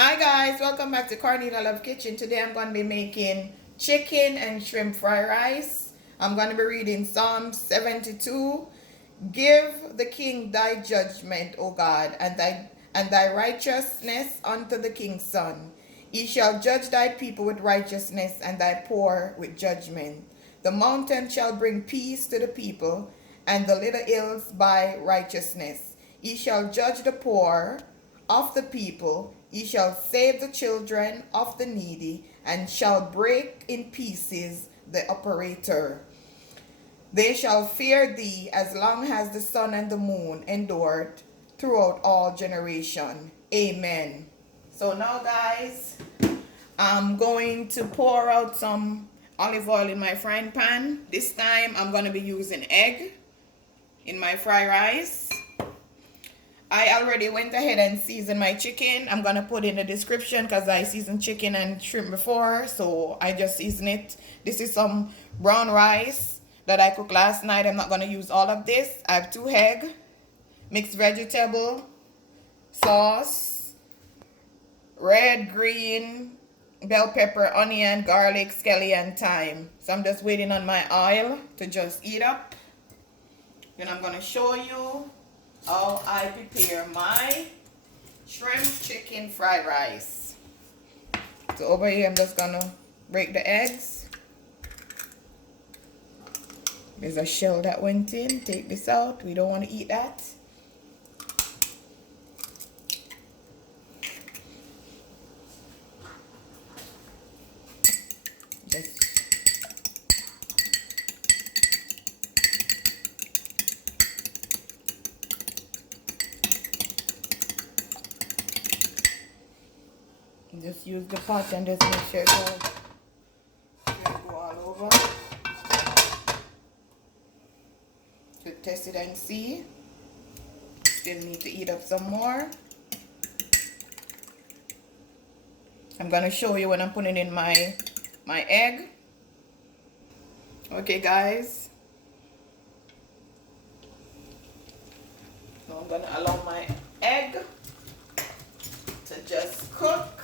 Hi guys, welcome back to Cornelialove Kitchen. Today I'm going to be making chicken and shrimp fried rice. I'm going to be reading Psalm 72. Give the king thy judgment, O God, and thy righteousness unto the king's son. He shall judge thy people with righteousness and thy poor with judgment. The mountain shall bring peace to the people, and the little hills by righteousness. He shall judge the poor of the people, he shall save the children of the needy, and shall break in pieces the operator. They shall fear thee as long as the sun and the moon endured throughout all generation. Amen. So now guys, I'm going to pour out some olive oil in my frying pan. This time I'm going to be using egg in my fried rice. I already went ahead and seasoned my chicken. I'm going to put in the description because I seasoned chicken and shrimp before. So I just season it. This is some brown rice that I cooked last night. I'm not going to use all of this. I have 2 eggs, mixed vegetable, sauce, red, green, bell pepper, onion, garlic, scallion&thyme. So I'm just waiting on my oil to just heat up. Then I'm going to show you how I prepare my shrimp chicken fried rice. So over here I'm just gonna break the eggs. There's a shell that went in. Take this out. We don't want to eat that. Just use the pot and just make sure it go all over. To test it and see. Still need to eat up some more. I'm gonna show you when I'm putting in my egg. Okay guys. So I'm gonna allow my egg to just cook.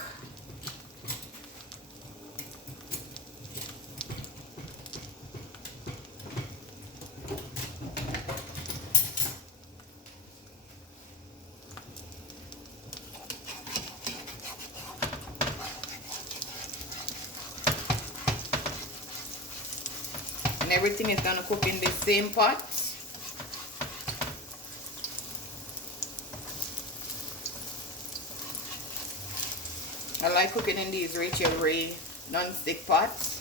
And everything is gonna cook in the same pot. I like cooking in these Rachel Ray non-stick pots.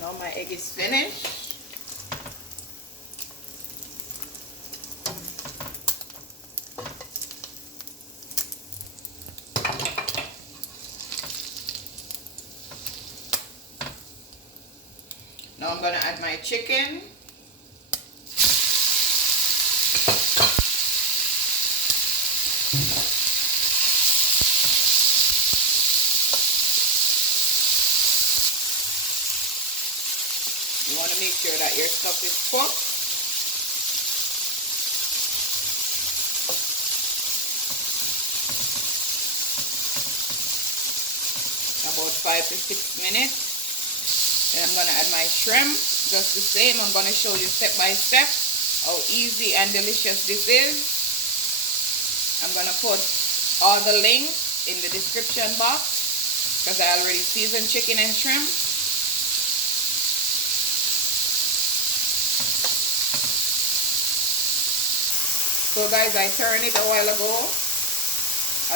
Now my egg is finished. Now I'm gonna add my chicken. You want to make sure that your stuff is cooked. About 5 to 6 minutes. Then I'm going to add my shrimp. Just the same. I'm going to show you step by step how easy and delicious this is. I'm going to put all the links in the description box because I already seasoned chicken and shrimp. So guys, I turned it a while ago.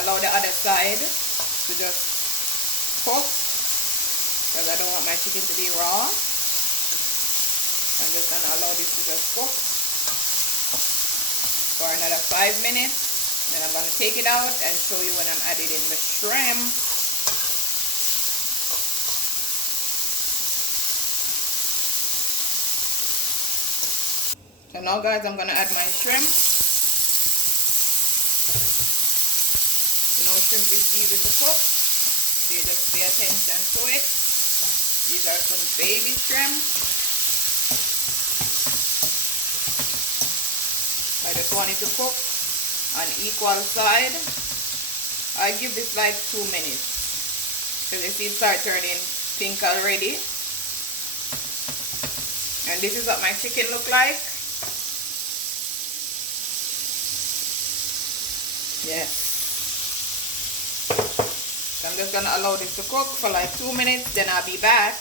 Allow the other side to just cook because I don't want my chicken to be raw. I'm just gonna allow this to just cook for another 5 minutes. Then I'm going to take it out and show you when I'm adding in the shrimp. So now guys, I'm going to add my shrimp. You know, shrimp is easy to cook, so you just pay attention to it. These are some baby shrimp. I just want it to cook on equal side. I give this like 2 minutes because you see it start turning pink already. And this is what my chicken look like. Yes. So I'm just gonna allow this to cook for like 2 minutes, then I'll be back.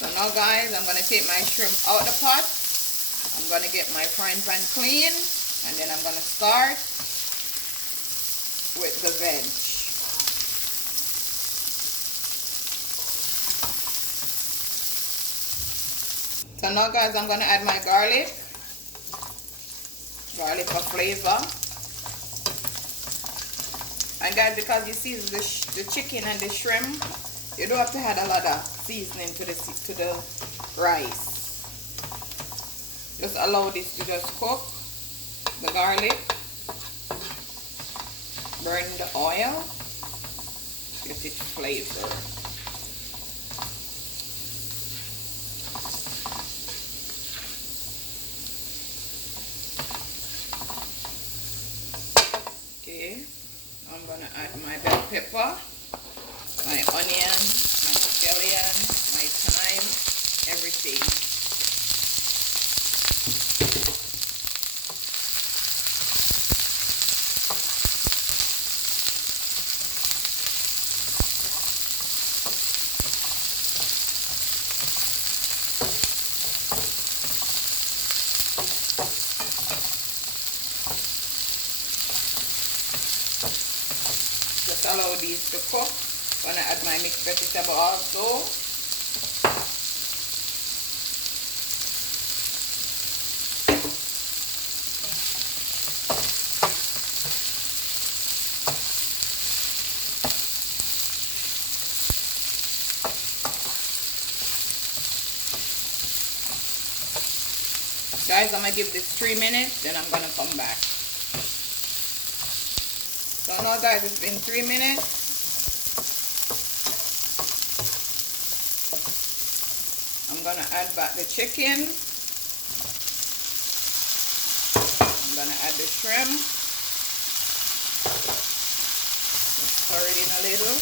So now guys, I'm gonna take my shrimp out the pot. I'm gonna get my frying pan clean, and then I'm gonna start with the veg. So now guys, I'm gonna add my garlic for flavor. And guys, because you season the chicken and the shrimp, you don't have to add a lot of seasoning to the rice. Just allow this to just cook, the garlic, burn the oil, get its flavor. Okay, I'm gonna add my bell pepper, my onion, my scallion, my thyme, everything. Just allow these to cook. I'm gonna add my mixed vegetable also. Guys, I'm gonna give this 3 minutes, then I'm gonna come back. So now guys, it's been 3 minutes. I'm gonna add back the chicken. I'm gonna add the shrimp. Just stir it in a little.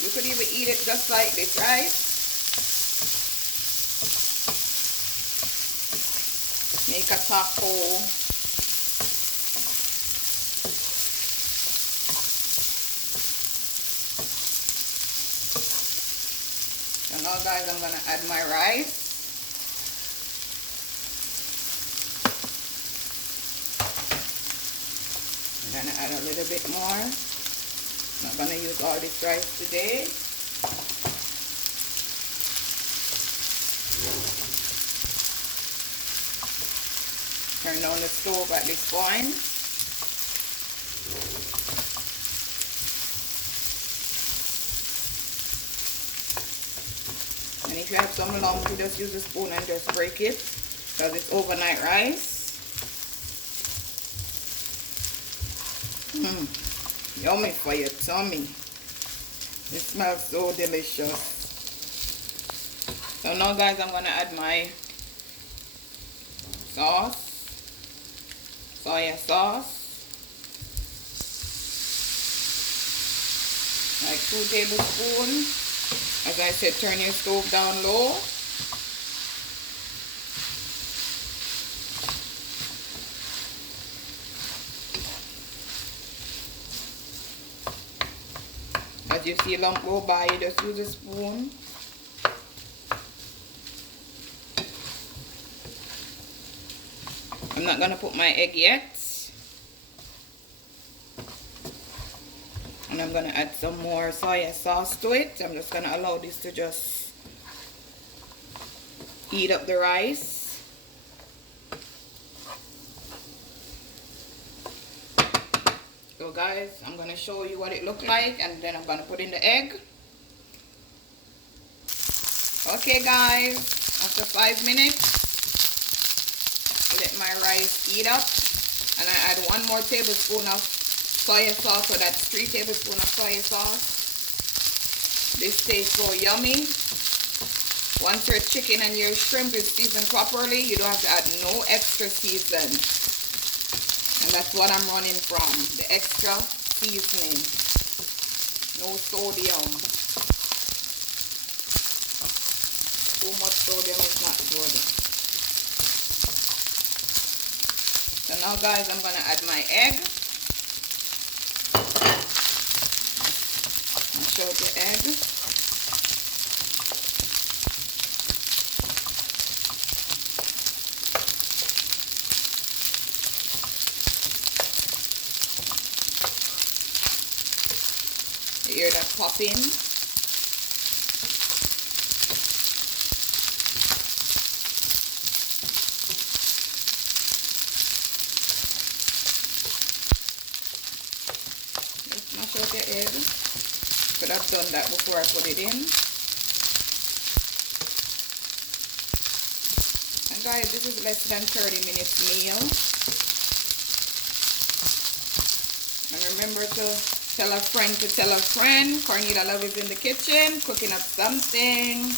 You could even eat it just like this, right? Make a taco. So now guys, I'm gonna add my rice. I'm gonna add a little bit more. I'm not gonna use all this rice today. Turn on the stove at this point. And if you have some lumps, you just use a spoon and just break it, because it's overnight rice. Yummy for your tummy. It smells so delicious. So now guys, I'm gonna add my sauce, soya sauce, like 2 tablespoons. As I said, turn your stove down low. As you see a lump go by, you just use a spoon. I'm not gonna put my egg yet. And I'm gonna add some more soya sauce to it. I'm just gonna allow this to just heat up the rice. So guys, I'm gonna show you what it looked like, and then I'm gonna put in the egg. Okay guys, after 5 minutes, let my rice heat up, and I add 1 more tablespoon of soy sauce, so that's 3 tablespoons of soy sauce. This tastes so yummy. Once your chicken and your shrimp is seasoned properly, you don't have to add no extra season. And that's what I'm running from, the extra seasoning. No sodium. Too much sodium is not good. So now guys, I'm gonna add my egg. Mash out the egg. You hear that popping? Mash out the egg. Could have done that before I put it in. And guys, this is less than 30 minutes meal. And remember to tell a friend to tell a friend. Cornelia Love is in the kitchen cooking up something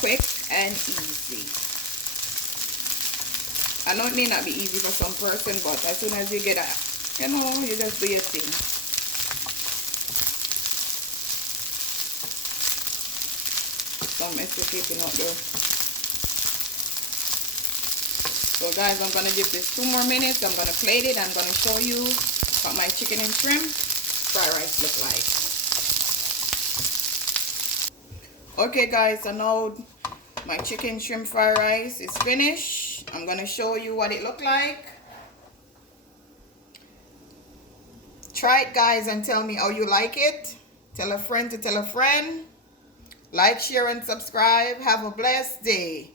quick and easy. I know it may not be easy for some person, but as soon as you get a, you know, you just do your thing. Some extra keeping up there. So guys, I'm gonna give this 2 more minutes. I'm gonna plate it. I'm gonna show you what my chicken and shrimp fried rice look like. Okay guys, so now my chicken shrimp fried rice is finished. I'm gonna show you what it looked like. Try it guys and tell me how you like it. Tell a friend to tell a friend. Like, share and subscribe. Have a blessed day.